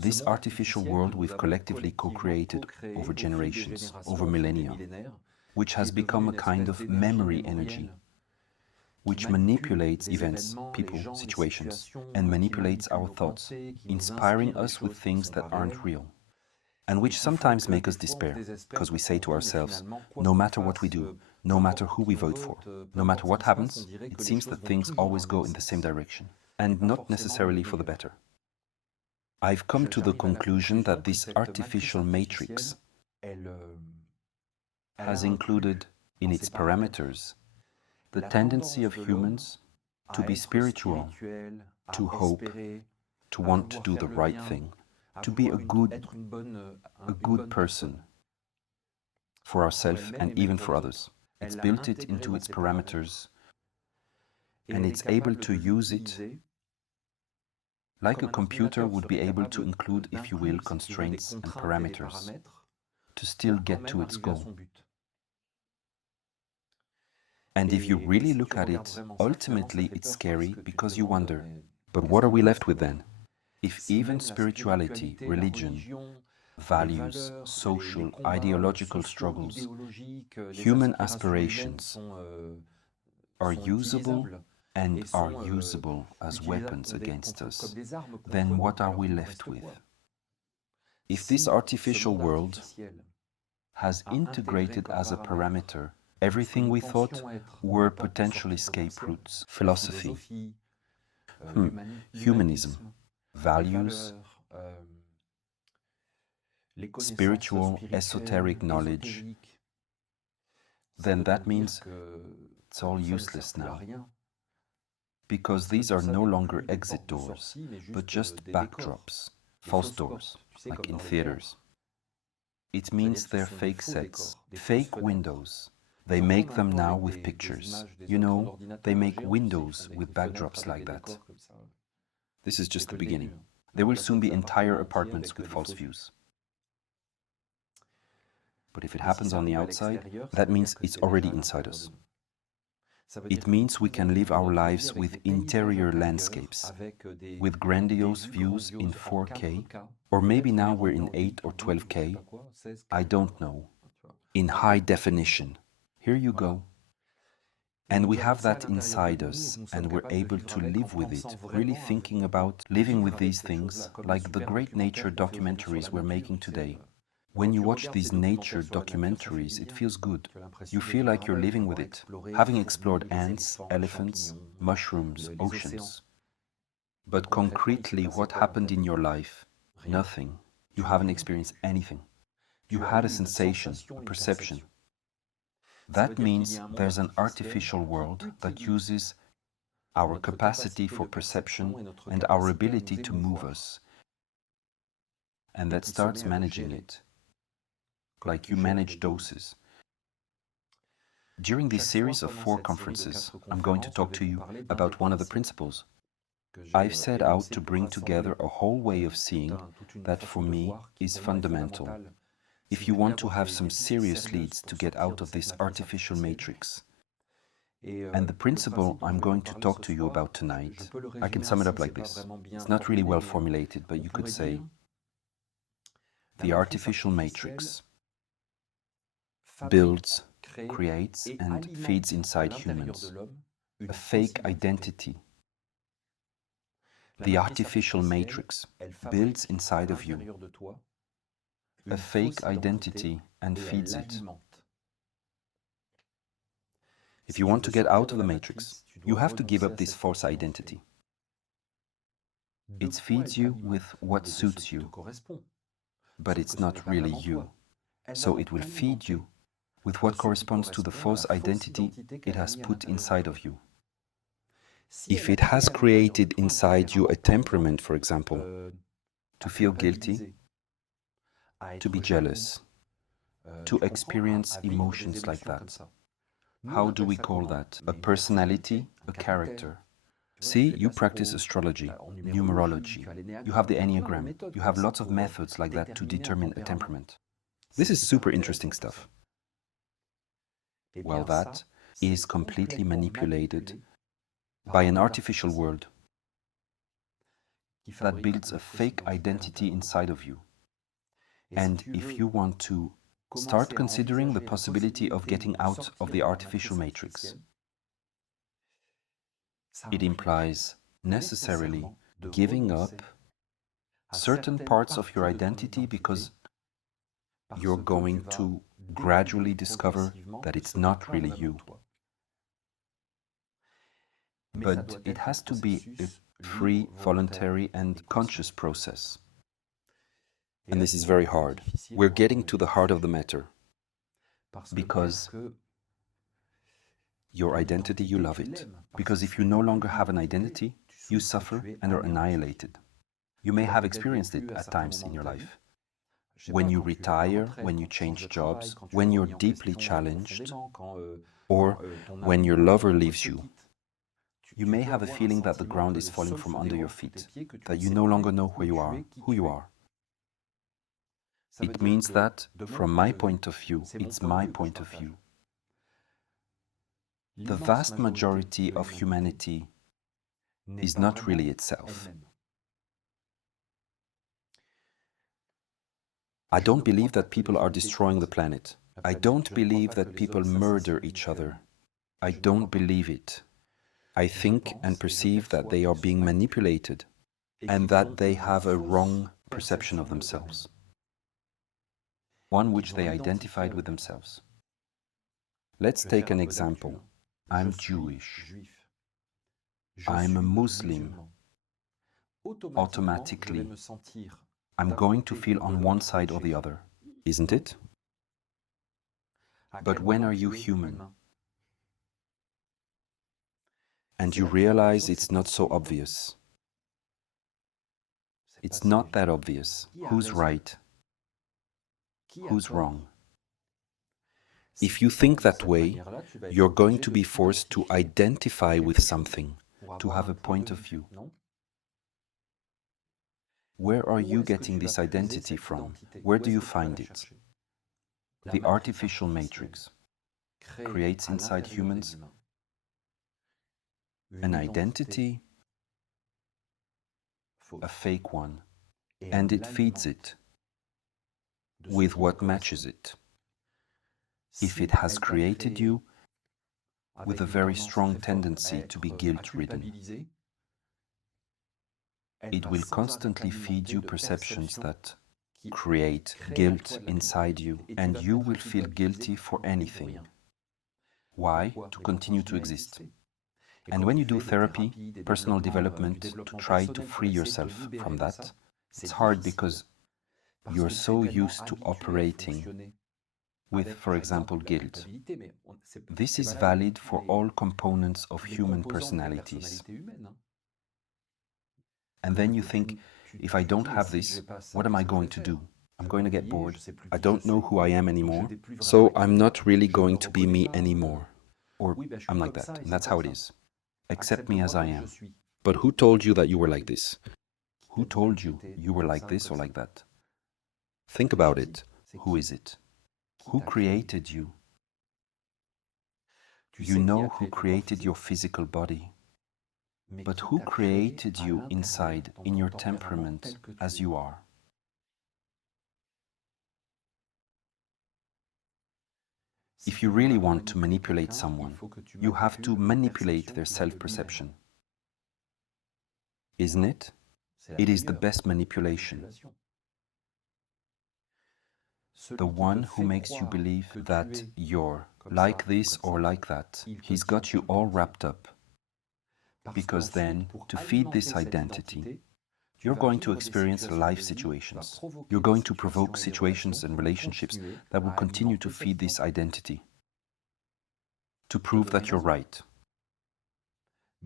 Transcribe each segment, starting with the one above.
This artificial world we've collectively co-created over generations, over millennia, which has become a kind of memory energy, which manipulates events, people, situations, and manipulates our thoughts, inspiring us with things that aren't real, and which sometimes make us despair, because we say to ourselves, no matter what we do, no matter who we vote for, no matter what happens, it seems that things always go in the same direction, and not necessarily for the better. I've come to the conclusion that this artificial matrix has included in its parameters the tendency of humans to be spiritual, to hope, to want to do the right thing, to be a good person for ourselves and even for others. It's built it into its parameters, and it's able to use it like a computer would be able to include, if you will, constraints and parameters to still get to its goal. And if you really look at it, ultimately it's scary because you wonder, but what are we left with then? If even spirituality, religion, values, social, ideological struggles, human aspirations are usable and are usable as weapons against us, then what are we left with? If this artificial world has integrated as a parameter everything we thought were potential escape routes, philosophy, humanism, values, spiritual, esoteric knowledge, then that means it's all useless now. Because these are no longer exit doors, but just backdrops, false doors, like in theaters. It means they're fake sets, fake windows. They make them now with pictures. You know, they make windows with backdrops like that. This is just the beginning. There will soon be entire apartments with false views. But if it happens on the outside, that means it's already inside us. It means we can live our lives with interior landscapes, with grandiose views in 4K, or maybe now we're in 8 or 12K, I don't know, in high definition. Here you go. And we have that inside us, and we're able to live with it, really thinking about living with these things, like the great nature documentaries we're making today. When you watch these nature documentaries, it feels good. You feel like you're living with it, having explored ants, elephants, mushrooms, oceans. But concretely, what happened in your life? Nothing. You haven't experienced anything. You had a sensation, a perception. That means there's an artificial world that uses our capacity for perception and our ability to move us, and that starts managing it, like you manage doses. During this series of 4 conferences, I'm going to talk to you about one of the principles. I've set out to bring together a whole way of seeing that for me is fundamental if you want to have some serious leads to get out of this artificial matrix. And the principle I'm going to talk to you about tonight, I can sum it up like this. It's not really well formulated, but you could say, the artificial matrix builds, creates, and feeds inside humans a fake identity. The artificial matrix builds inside of you a fake identity and feeds it. If you want to get out of the matrix, you have to give up this false identity. It feeds you with what suits you, but it's not really you. So it will feed you with what corresponds to the false identity it has put inside of you. If it has created inside you a temperament, for example, to feel guilty, to be jealous, to experience emotions like that, how do we call that? A personality, a character. See, you practice astrology, numerology, you have the Enneagram, you have lots of methods like that to determine a temperament. This is super interesting stuff. Well, that is completely manipulated by an artificial world. that builds a fake identity inside of you. And if you want to start considering the possibility of getting out of the artificial matrix, it implies necessarily giving up certain parts of your identity because you're going to gradually discover that it's not really you. But it has to be a free, voluntary, and conscious process. And this is very hard. We're getting to the heart of the matter. Because your identity, you love it. Because if you no longer have an identity, you suffer and are annihilated. You may have experienced it at times in your life. When you retire, when you change jobs, when you're deeply challenged, or when your lover leaves you, you may have a feeling that the ground is falling from under your feet, that you no longer know who you are. It means that, from my point of view, it's my point of view. The vast majority of humanity is not really itself. I don't believe that people are destroying the planet. I don't believe that people murder each other. I don't believe it. I think and perceive that they are being manipulated and that they have a wrong perception of themselves, one which they identified with themselves. Let's take an example. I'm Jewish. I'm a Muslim. Automatically, I'm going to feel on one side or the other, isn't it? But when are you human? And you realize it's not so obvious. It's not that obvious. Who's right? Who's wrong? If you think that way, you're going to be forced to identify with something, to have a point of view. Where are you getting this identity from? Where do you find it? The artificial matrix creates inside humans an identity, a fake one, and it feeds it with what matches it. If it has created you with a very strong tendency to be guilt-ridden, it will constantly feed you perceptions that create guilt inside you, and you will feel guilty for anything. Why? To continue to exist. And when you do therapy, personal development, to try to free yourself from that, it's hard because you're so used to operating with, for example, guilt. This is valid for all components of human personalities. And then you think, if I don't have this, what am I going to do? I'm going to get bored. I don't know who I am anymore, so I'm not really going to be me anymore. Or I'm like that, and that's how it is. Accept me as I am. But who told you that you were like this? Who told you you were like this or like that? Think about it. Who is it? Who created you? You know who created your physical body. But who created you inside, in your temperament, as you are? If you really want to manipulate someone, you have to manipulate their self-perception. Isn't it? It is the best manipulation. The one who makes you believe that you're like this or like that, he's got you all wrapped up. Because then, to feed this identity, you're going to experience life situations. You're going to provoke situations and relationships that will continue to feed this identity, to prove that you're right.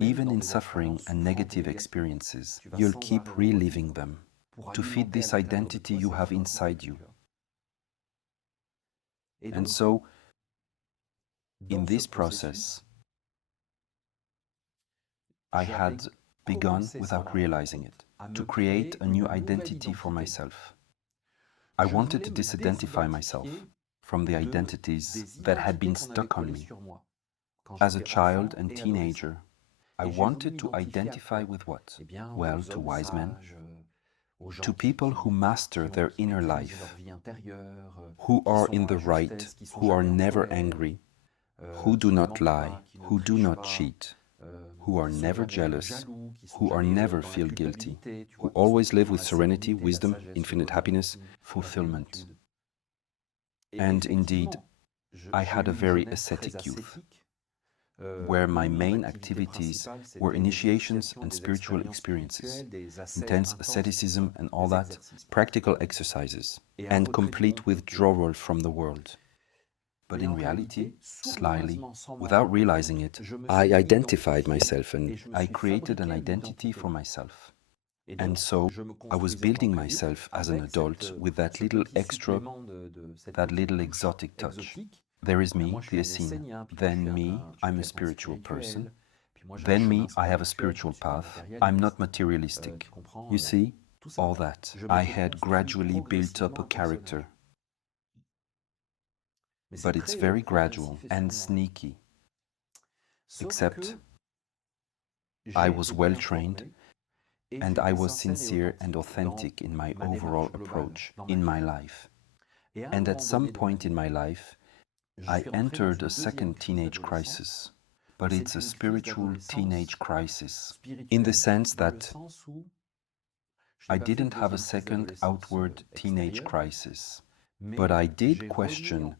Even in suffering and negative experiences, you'll keep reliving them, to feed this identity you have inside you. And so, in this process, I had begun, without realizing it, to create a new identity for myself. I wanted to disidentify myself from the identities that had been stuck on me. As a child and teenager, I wanted to identify with what? Well, to wise men, to people who master their inner life, who are in the right, who are never angry, who do not lie, who do not cheat, who are never jealous, who are never feel guilty, who always live with serenity, wisdom, infinite happiness, fulfillment. And indeed, I had a very ascetic youth, where my main activities were initiations and spiritual experiences, intense asceticism and all that, practical exercises, and complete withdrawal from the world. But in reality, slyly, without realizing it, I identified myself and I created an identity for myself. And so I was building myself as an adult with that little extra, that little exotic touch. There is me, the Essene. Then me, I'm a spiritual person. Then me, I have a spiritual path. I'm not materialistic. You see, all that. I had gradually built up a character. But it's very gradual and sneaky. Except I was well trained and I was sincere and authentic in my overall approach in my life. And at some point in my life, I entered a second teenage crisis, but it's a spiritual teenage crisis, in the sense that I didn't have a second outward teenage crisis, but I did question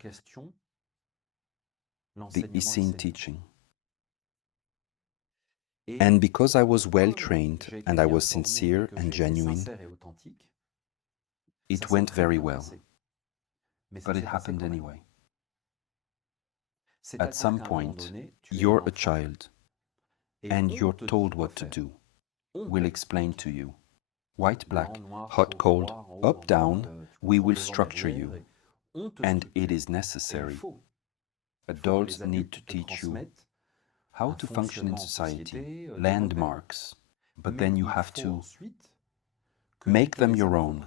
the Essene teaching. And because I was well trained and I was sincere and genuine, it went very well. But it happened anyway. At some point, you're a child, and you're told what to do. We'll explain to you. White, black, hot, cold, up, down, we will structure you. And it is necessary. Adults need to teach you how to function in society, landmarks, but then you have to make them your own.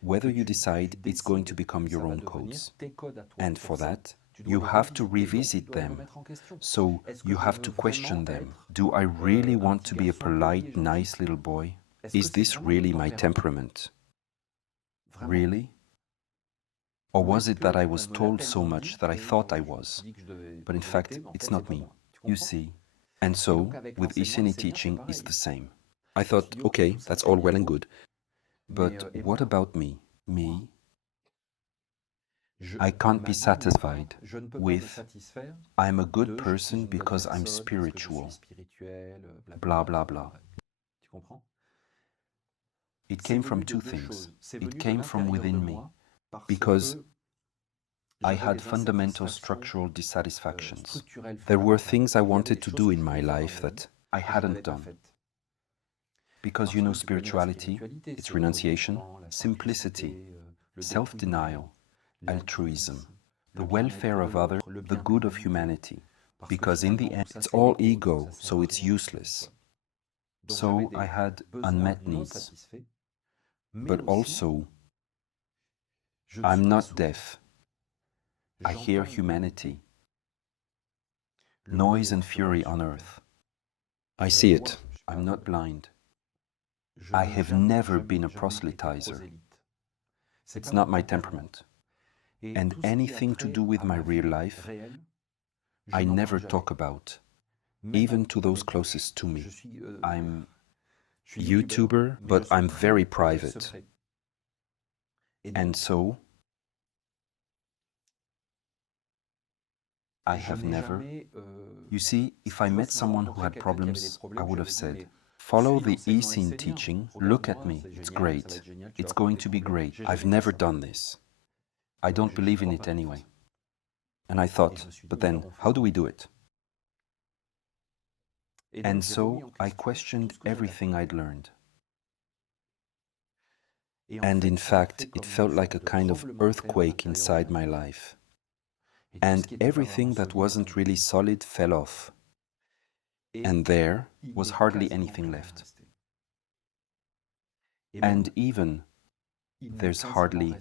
Whether you decide it's going to become your own codes. And for that, you have to revisit them. So you have to question them. Do I really want to be a polite, nice little boy? Is this really my temperament? Really? Or was it that I was told so much that I thought I was? But in fact, it's not me. You see? And so, with Essene teaching, it's the same. I thought, okay, that's all well and good. But what about me? Me? I can't be satisfied with, I'm a good person because I'm spiritual, blah, blah, blah. It came from two things. It came from within me, because I had fundamental structural dissatisfactions. There were things I wanted to do in my life that I hadn't done. Because you know spirituality, it's renunciation, simplicity, self-denial, altruism, the welfare of others, the good of humanity. Because in the end, it's all ego, so it's useless. So I had unmet needs. But also, I'm not deaf. I hear humanity, noise and fury on earth. I see it. I'm not blind. I have never been a proselytizer. It's not my temperament. And anything to do with my real life, I never talk about, even to those closest to me. I'm YouTuber, but I'm very private. And so, I have never... You see, if I met someone who had problems, I would have said, follow the Essene teaching, look at me, it's great. It's going to be great. I've never done this. I don't believe in it anyway. And I thought, but then, how do we do it? And so I questioned everything I'd learned. And in fact, it felt like a kind of earthquake inside my life. And everything that wasn't really solid fell off. And there was hardly anything left. And even there's hardly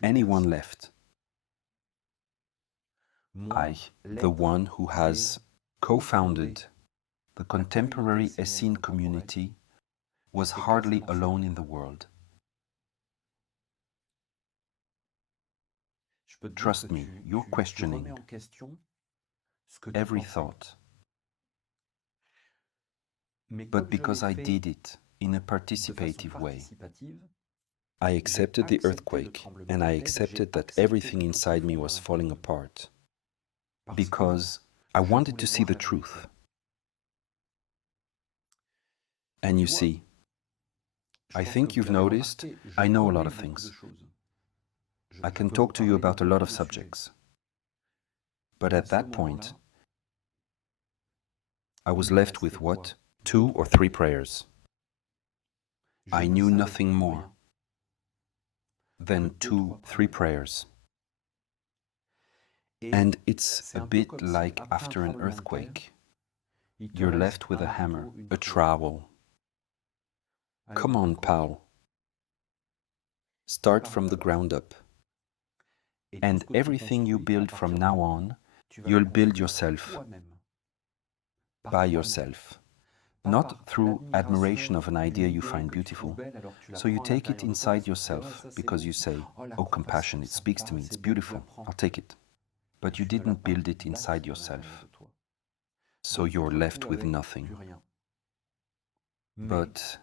anyone left. I, the one who has co-founded the contemporary Essene community, was hardly alone in the world. Trust me, you're questioning every thought. But because I did it in a participative way, I accepted the earthquake, and I accepted that everything inside me was falling apart, because I wanted to see the truth. And you see, I think you've noticed, I know a lot of things. I can talk to you about a lot of subjects. But at that point, I was left with what? 2 or 3 prayers. I knew nothing more than 2, 3 prayers. And it's a bit like after an earthquake. You're left with a hammer, a trowel. Come on, pal. Start from the ground up. And everything you build from now on, you'll build yourself, by yourself. Not through admiration of an idea you find beautiful. So you take it inside yourself because you say, oh, compassion, it speaks to me, it's beautiful, I'll take it. But you didn't build it inside yourself. So you're left with nothing. But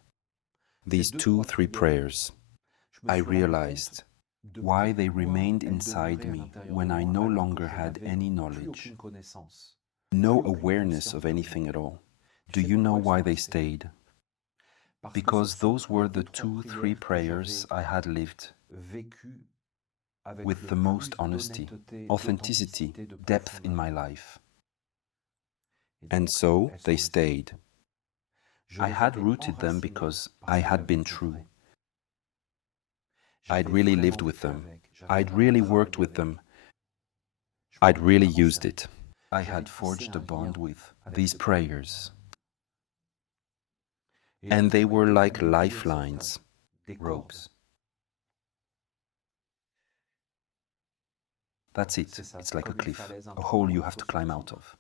these 2, 3 prayers, I realized why they remained inside me when I no longer had any knowledge, no awareness of anything at all. Do you know why they stayed? Because those were the 2, 3 prayers I had lived with the most honesty, authenticity, depth in my life. And so they stayed. I had rooted them because I had been true. I'd really lived with them. I'd really worked with them. I'd really used it. I had forged a bond with these prayers. And they were like lifelines, ropes. That's it. It's like a cliff, a hole you have to climb out of.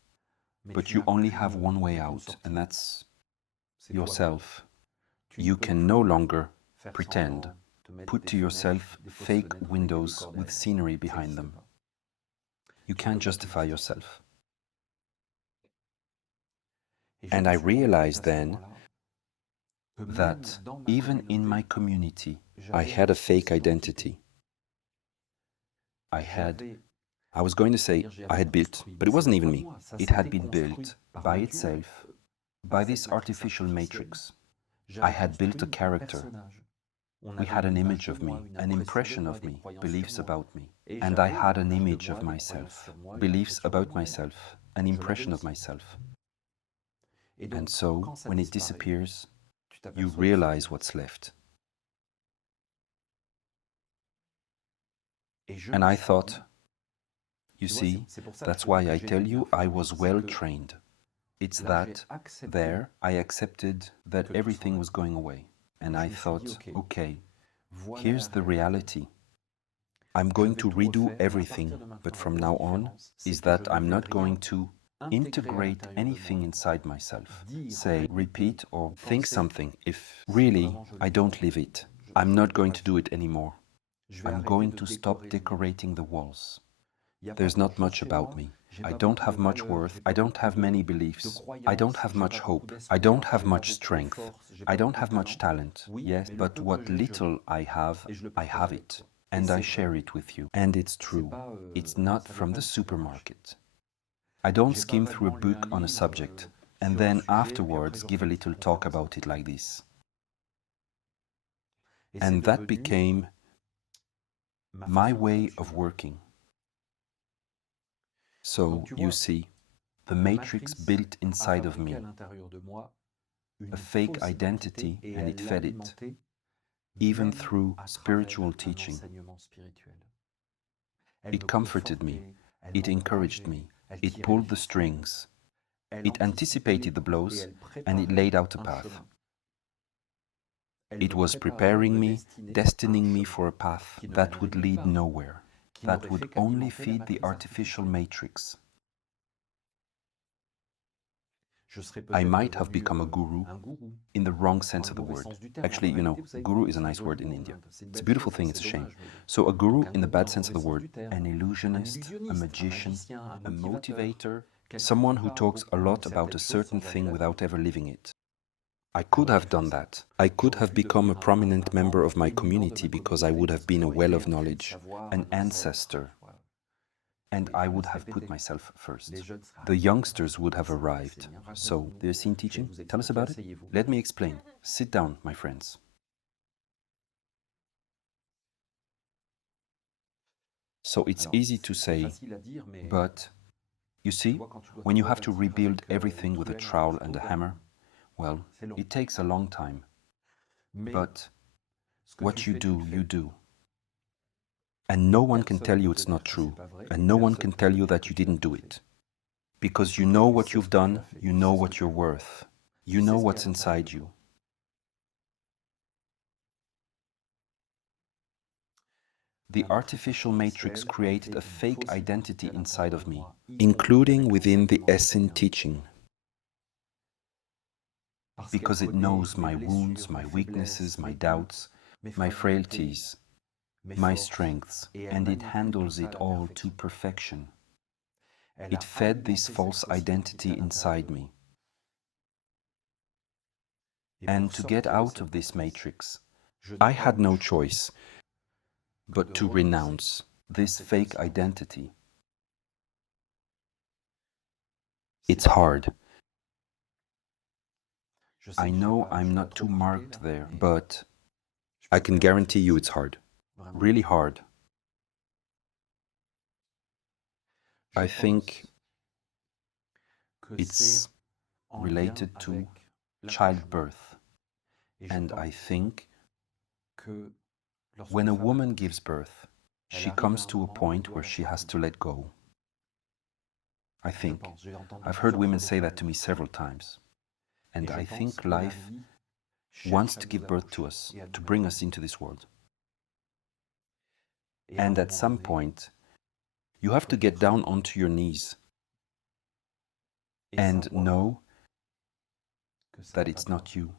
But you only have one way out, and that's yourself. You can no longer pretend, put to yourself fake windows with scenery behind them. You can't justify yourself. And I realized then that even in my community, I had a fake identity. I was going to say I had built, but it wasn't even me. It had been built by itself, by this artificial matrix. I had built a character. We had an image of me, an impression of me, beliefs about me. And I had an image of myself, beliefs about myself, an impression of myself. And so, when it disappears, you realize what's left. And I thought, you see, that's why I tell you I was well trained. It's that there I accepted that everything was going away. And I thought, okay, here's the reality. I'm going to redo everything, but from now on, is that I'm not going to integrate anything inside myself. Say, repeat, or think something if really I don't live it. I'm not going to do it anymore. I'm going to stop decorating the walls. There's not much about me. I don't have much worth. I don't have many beliefs. I don't have much hope. I don't have much strength. I don't have much talent. Yes, but what little I have it. And I share it with you. And it's true. It's not from the supermarket. I don't skim through a book on a subject and then afterwards give a little talk about it like this. And that became my way of working. So, you see, the matrix built inside of me a fake identity, and it fed it, even through spiritual teaching. It comforted me, it encouraged me, it pulled the strings, it anticipated the blows, and it laid out a path. It was preparing me, destining me for a path that would lead nowhere, that would only feed the artificial matrix. I might have become a guru in the wrong sense of the word. Actually, guru is a nice word in India. It's a beautiful thing, it's a shame. So a guru in the bad sense of the word, an illusionist, a magician, a motivator, someone who talks a lot about a certain thing without ever living it. I could have done that. I could have become a prominent member of my community because I would have been a well of knowledge, an ancestor, and I would have put myself first. The youngsters would have arrived. So, the Essene teaching, tell us about it? Let me explain. Sit down, my friends. So it's easy to say, but you see, when you have to rebuild everything with a trowel and a hammer, well, it takes a long time. But what you do, you do. And no one can tell you it's not true, and no one can tell you that you didn't do it. Because you know what you've done, you know what you're worth, you know what's inside you. The artificial matrix created a fake identity inside of me, including within the Essene teaching. Because it knows my wounds, my weaknesses, my doubts, my frailties, my strengths, and it handles it all to perfection. It fed this false identity inside me. And to get out of this matrix, I had no choice but to renounce this fake identity. It's hard. I know I'm not too marked there, but I can guarantee you it's hard. Really hard. I think it's related to childbirth. And I think when a woman gives birth, she comes to a point where she has to let go. I think. I've heard women say that to me several times. And I think life wants to give birth to us, to bring us into this world. And at some point, you have to get down onto your knees and know that it's not you.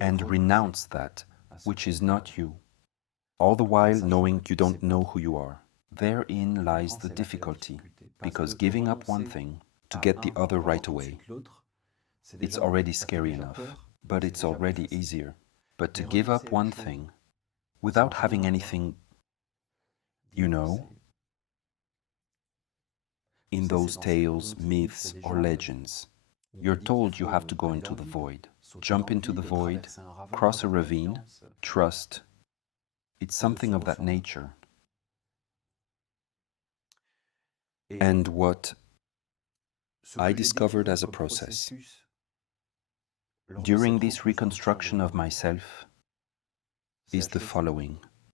And renounce that which is not you, all the while knowing you don't know who you are. Therein lies the difficulty, because giving up one thing to get the other right away, it's already scary enough, but it's already easier. But to give up one thing without having anything, in those tales, myths, or legends, you're told you have to go into the void, jump into the void, cross a ravine, trust. It's something of that nature. And what I discovered as a process during this reconstruction of myself is the following.